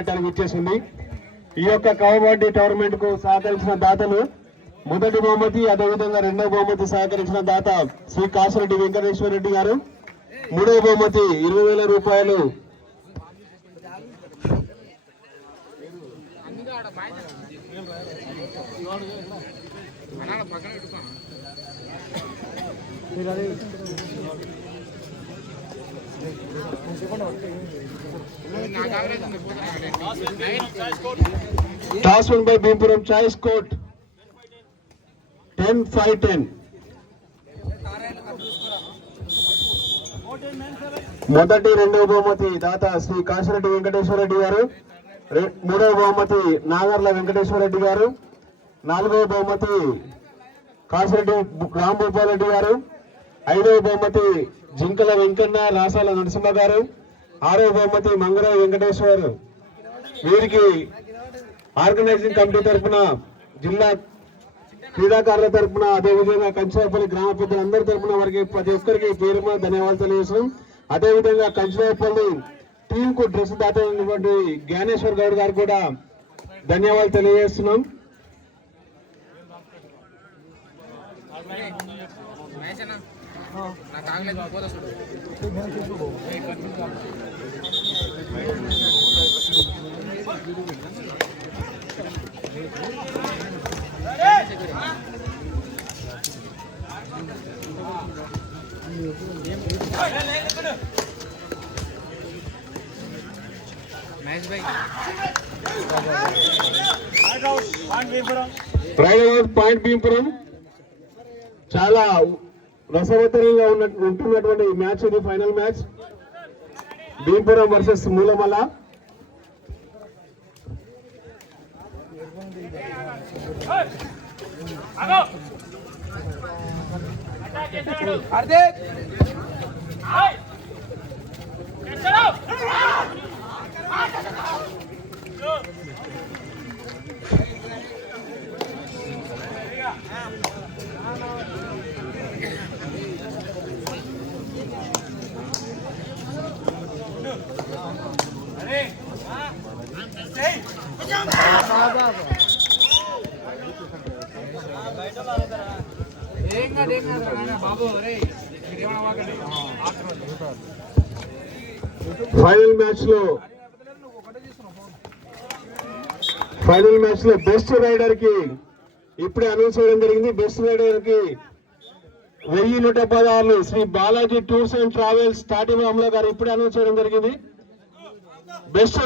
ఇచ్చేసింది. ఈ యొక్క కబడ్డీ టోర్నమెంట్ కు సహకరించిన దాతలు మొదటి బహుమతి, అదేవిధంగా రెండవ బహుమతి సహకరించిన దాత శ్రీ కాసిరెడ్డి వెంకటేశ్వర రెడ్డి గారు, మూడవ బహుమతి 20,000 రూపాయలు toss won by Bhimapuram choice court 10-5-10. మొదటి రెండవ బహుమతి దాత శ్రీ కాసిరెడ్డి వెంకటేశ్వర రెడ్డి గారు, మూడవ బహుమతి నాగర్ల వెంకటేశ్వర రెడ్డి గారు, నాలుగవ బహుమతి కాసిరెడ్డి రాంభూపాల్ రెడ్డి గారు, ఐదవ బహుమతి జింకల వెంకన్న రాసాల నరసింహ గారు, ఆరవ బహుమతి మంగరావు వెంకటేశ్వర్. వీరికి ఆర్గనైజింగ్ కమిటీ తరఫున, జిల్లా క్రీడాకారుల తరఫున, అదేవిధంగా కంచిరాపల్లి గ్రామ పెద్దలందరి తరఫున వారికి ప్రతి ఒక్కరికి పేరు ధన్యవాదాలు తెలియజేస్తున్నాం. అదేవిధంగా కంచిరాపల్లి టీం కు డ్రెస్ దాత అయినటువంటి జ్ఞానేశ్వర్ గౌడ్ గారు కూడా ధన్యవాదాలు తెలియజేస్తున్నాం. పాయింట్ భీమపురం చాలా రసవత్తరంగా ఉంటున్నటువంటి మ్యాచ్ ఇది. Final match Bhimapuram versus Mulamala. Final match లో బెస్ట్ రైడర్ కి ఇప్పుడే అనౌన్స్ చేయడం జరిగింది. బెస్ట్ రైడర్ కి 1116 Shri Balaji tours and travels Tati Mamala గారు ఇప్పుడే అనౌన్స్ చేయడం జరిగింది. బెస్ట్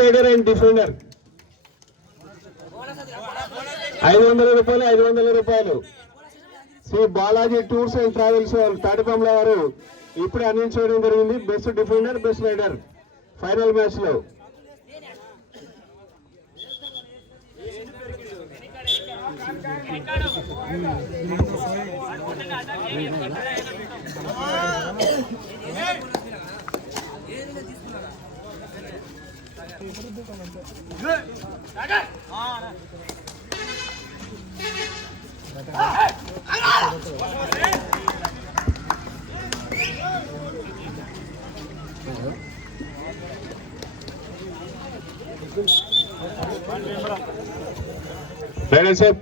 రైడర్ అండ్ డిఫెండర్ 500 రూపాయలు Shri Balaji tours and travels Tatipamula వారు ఇప్పుడే అనౌన్స్ చేయడం జరిగింది. Best defender, best raider final match లో.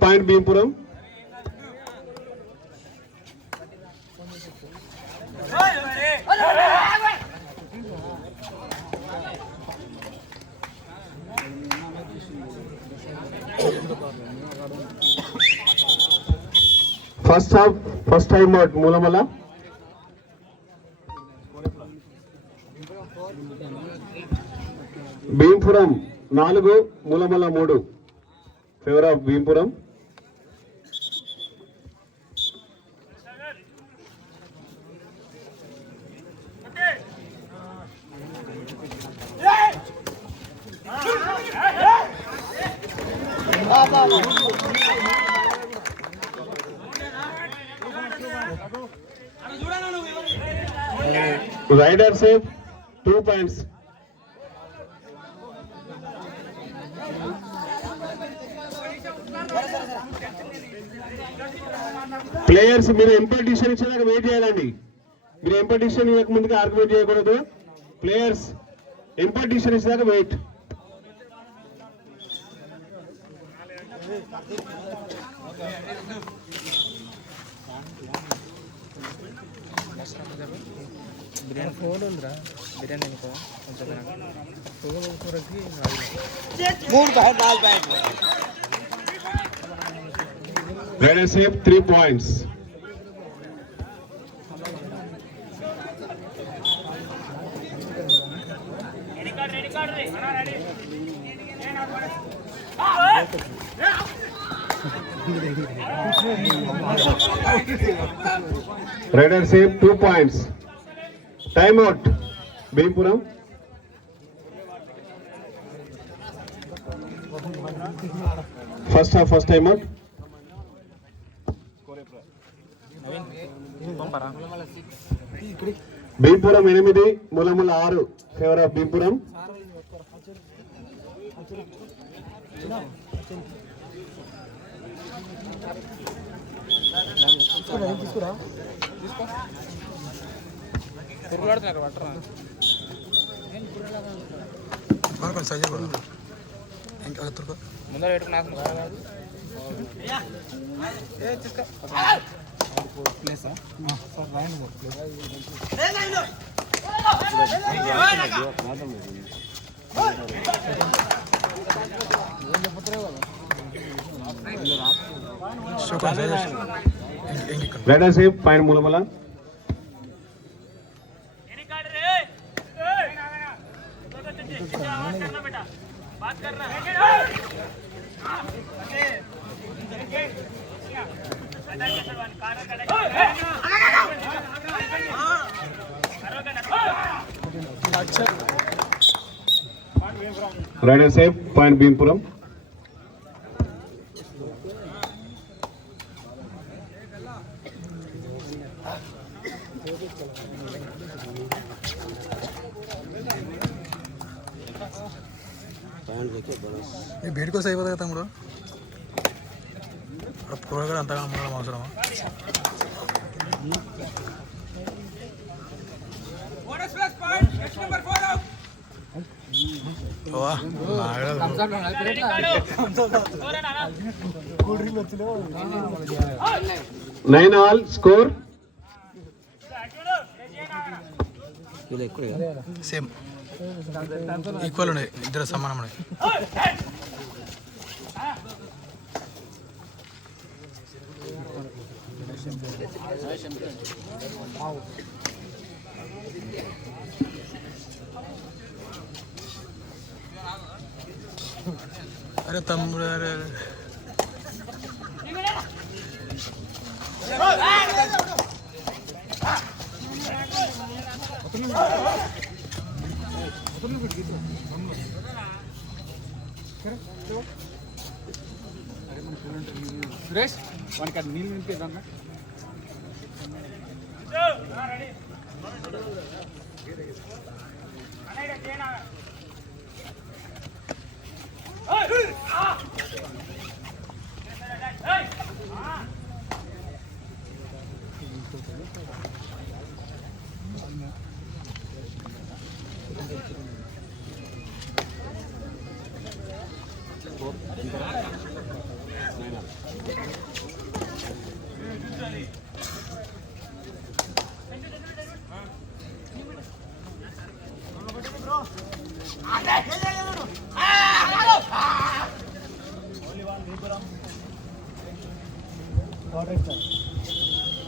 Point Bhimapuram. First time out Mulamala. Bhimapuram 4, Mulamala 3. Favour of Bhimapuram. Raider safe 2 points. Players మీరు ఎంపీ డిసిషన్ ఇచ్చేదాకా వెయిట్ చేయాలండి. మీరు ఎంపర్ డిసిషన్ ఇవ్వక ముందుగా ఆర్గ్యుమెంట్ చేయకూడదు. ప్లేయర్స్ ఎంపర్ డిసిషన్ ఇచ్చాక వెయిట్. బిర్యానీ ఫోన్ ఉందిరా, బిర్యానీ అనుకో కొంచెం Red save 3 points. Raider save 2 points. Time out. Bimpuram. First half, first time out. Bimpuram 8, Mulamula 6. Favor of Bimpuram. ముందర పెట్టుకున్నా Let us save point Mulamala. Raider save point Bimpuram. Bed को सही बताया तमरो కూరగాయలు అంతగా అమ్మడం అవసరమా? Nine all score. Same equal ఉన్నాయి, ఇద్దరు సమానం ఉన్నాయి. అరే తమ్ముడు అరే సురేష్ వానికి అది నీళ్ళు నింపేదన్నా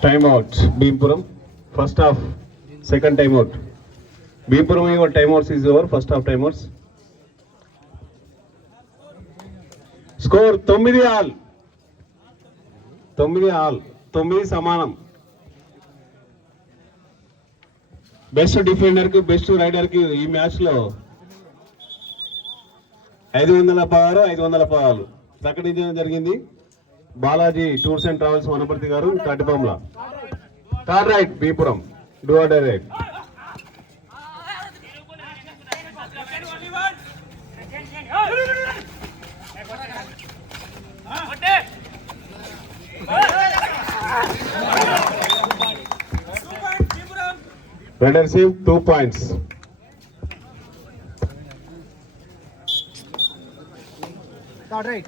Time out. Bimpuram. First half. Second time out. Bimpuram, your time outs is over. First half time outs. Score 9 all. 9 all. 9 సమానం. బెస్ట్ డిఫెండర్ కి బెస్ట్ రైడర్ కి ఈ మ్యాచ్ లో 500 పవర్ 500 పవర్ ప్రకటించడం జరిగింది. Balaji tours and travels Wanaparthy గారు కటిపంలా. Third raid Bhimapuram do or die raid. Red receive 2 points. Third right.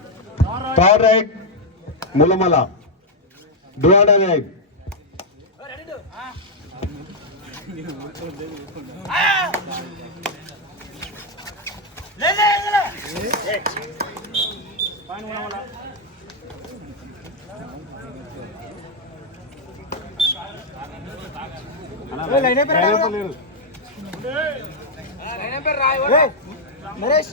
Third right, Mulamala. Do or die right. Naresh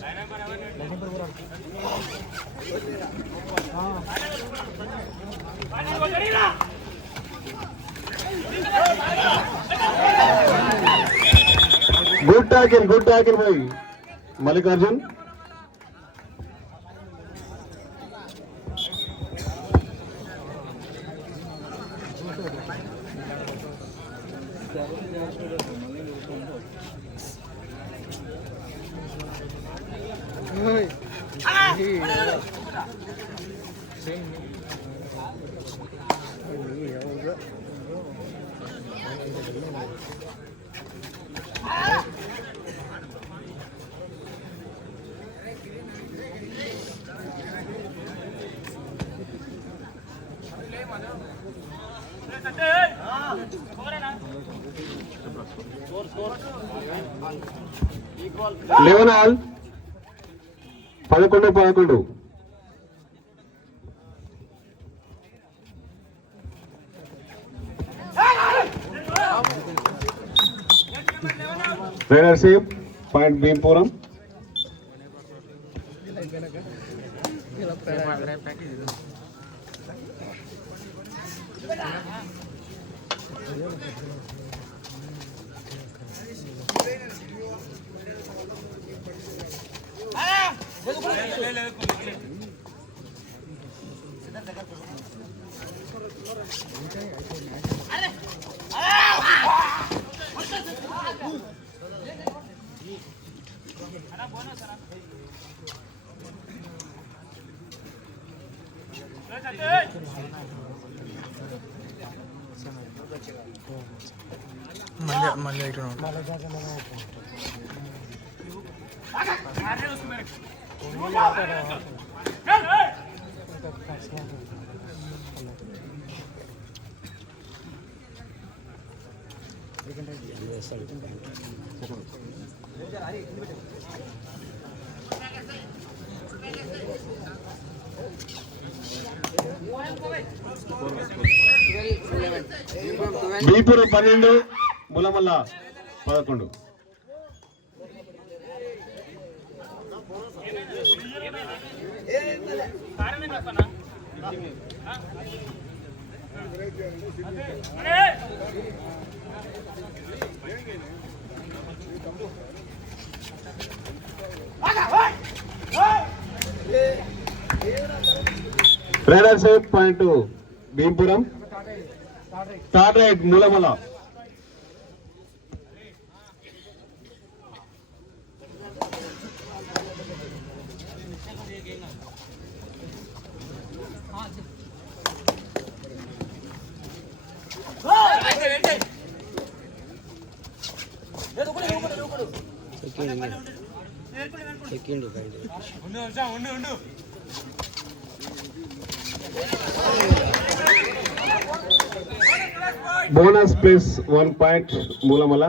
Good tackle by Mallikarjun. Levenal 11. Red receive point Bhimpuram. మళ్ళీ ఇక్కడ Bhimpuram 12, Mulamala 11. Red save point 2 Bhimpuram. Third right Mulamala. Bonus plus 1 point Mulamala.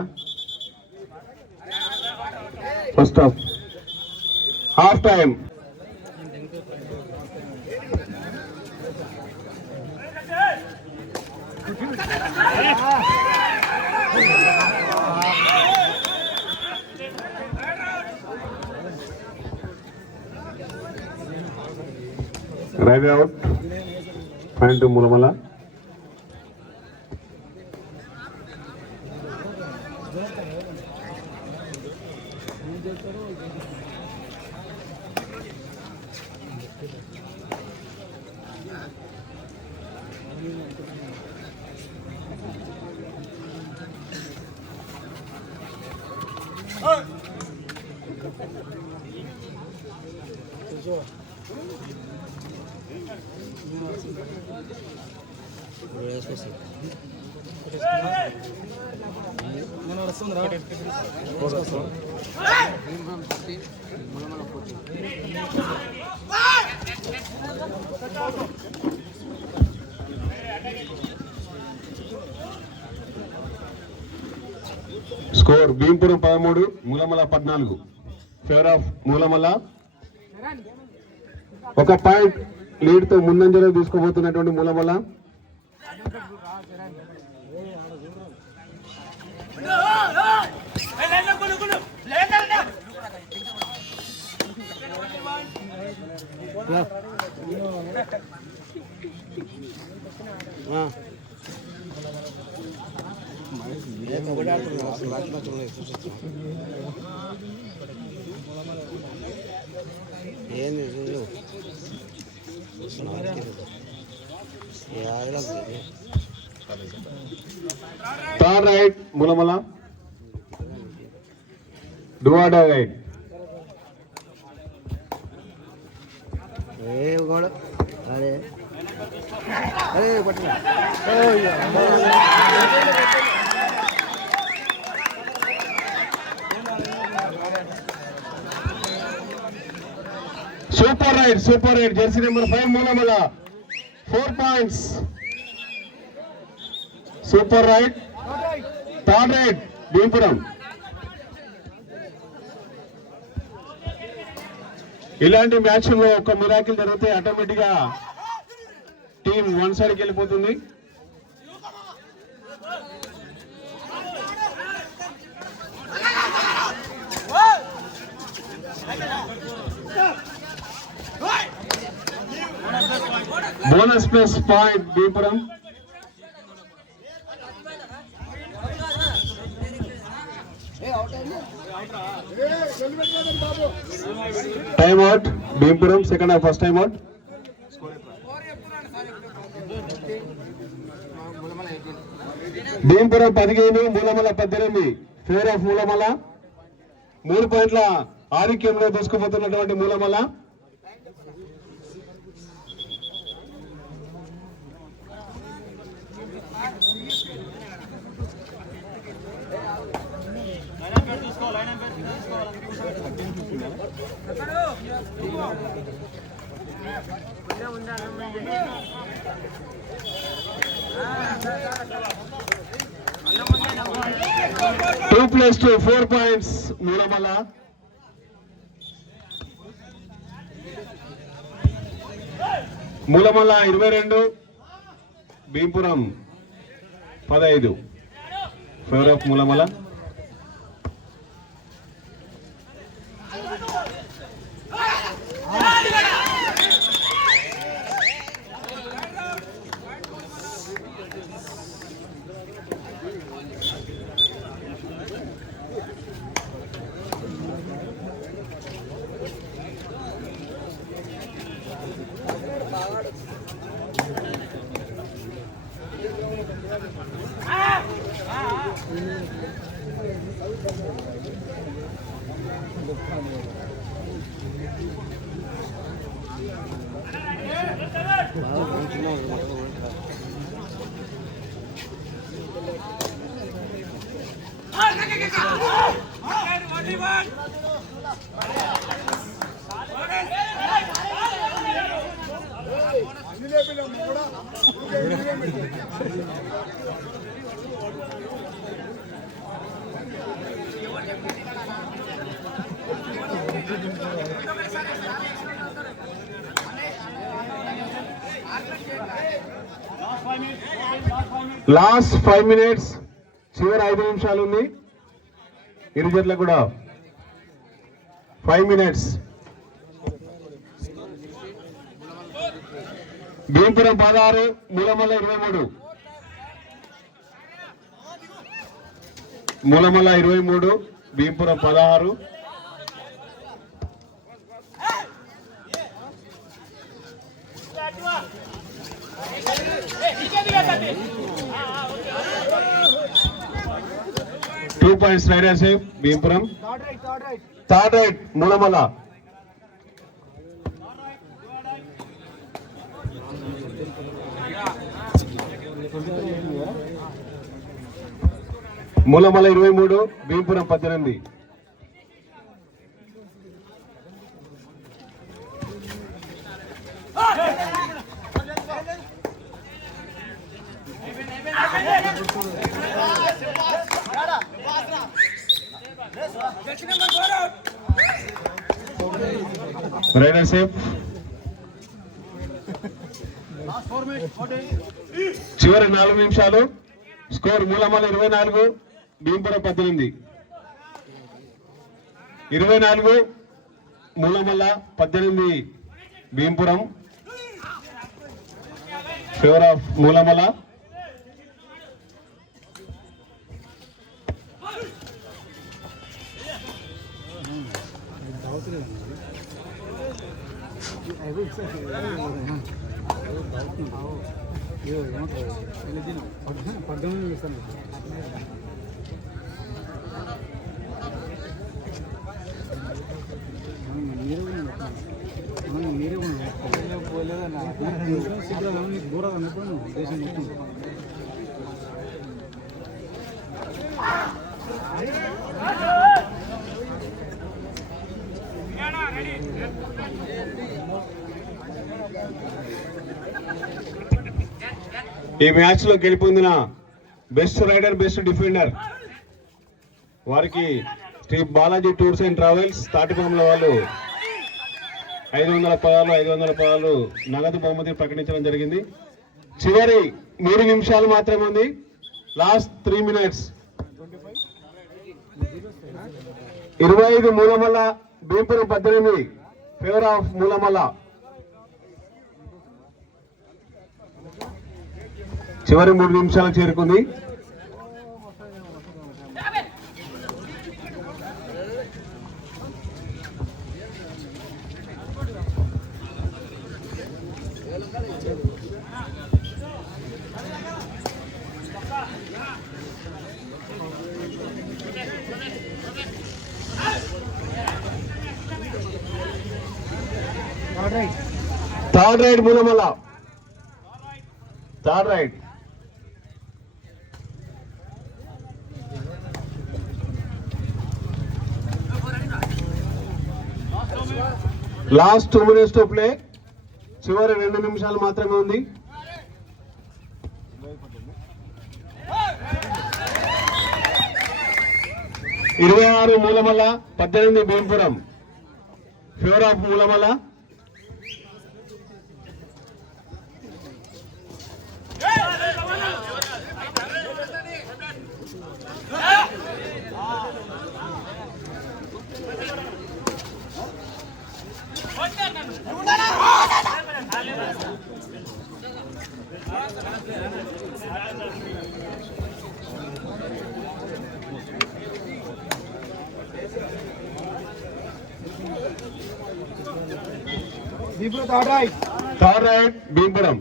First half. Half time. Right out. Point to Mulamala. Score Bhimpuram 13 Mulamala 14. Favour of Mulamala. ఒక point lead తో ముందంజలో తీసుకోబోతున్నటువంటి Mulamala. Third raid Mulamala. డువాడా raid. Super raid jersey number 5 Mulamala 4 points. Super raid. Third raid Bhimpuram. ఇలాంటి match లో ఒక మిరాకిల్ జరిగితే ఆటోమేటిక్ గా టీం వన్ సైడ్కి వెళ్ళిపోతుంది. Bonus plus point Bhimpuram. Time out Bhimpuram. Second half first time out. Bhimpuram 15 Mulamala 18. Favour of Mulamala. 3 పాయింట్ల ఆధిక్యంలో దూసుకుపోతున్నటువంటి Mulamala. Two plus 2 4 points Mulamala. Mulamala 22 Bhimpuram 15. Favour of Mulamala. Last 5 minutes. చివరి 5 నిమిషాలు ఉంది. ఇరు జట్లకు కూడా 5 minutes. Bhimpuram 16 Mulamala 23. Mulamala 23 Bhimpuram 16. Two points riders Bhimpuram. Third raid Mulamala. Mulamala 23, Bhimpuram 18. Raider safe. చివరి 4 నిమిషాలు. Score Mulamala 24, Bhimpuram 18. 24 Mulamala, 18 Bhimpuram. Favour of Mulamala. ఈ మ్యాచ్ లో గెలుపొందిన బెస్ట్ రైడర్, బెస్ట్ డిఫెండర్ వారికి Shri Balaji tours and travels Tatipamula వాళ్ళు 500 పదాలు నగదు బహుమతి ప్రకటించడం జరిగింది. చివరి 3 నిమిషాలు మాత్రమే ఉంది. Last 3 minutes. 25 Mulamalla, Bhimpuram 18. Favour of Mulamalla. చివరి 3 నిమిషాలు చేరుకుంది. Third raid Mulamalla. Third raid. Last 2 minutes to play. చివరి 2 నిమిషాలు మాత్రమే ఉంది. ఇరవై Mulamalla, 18 Bhimpuram. Favour of Mulamalla. Third raid Bhimpuram.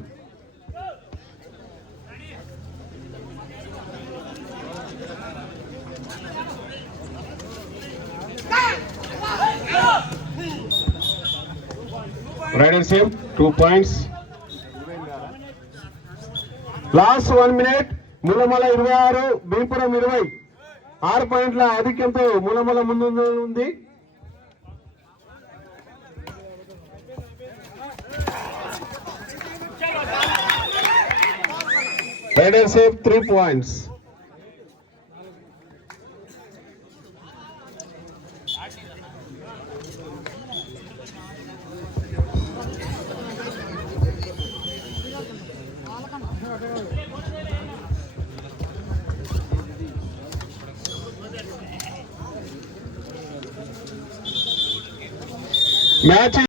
Raider save 2 points. Last 1 minute. Mulamala 26, Bhimpuram 20. 6 పాయింట్ల ఆధిక్యంతో మూలమల ముందు ఉంది. Rider save 3 points. మ్యాచ్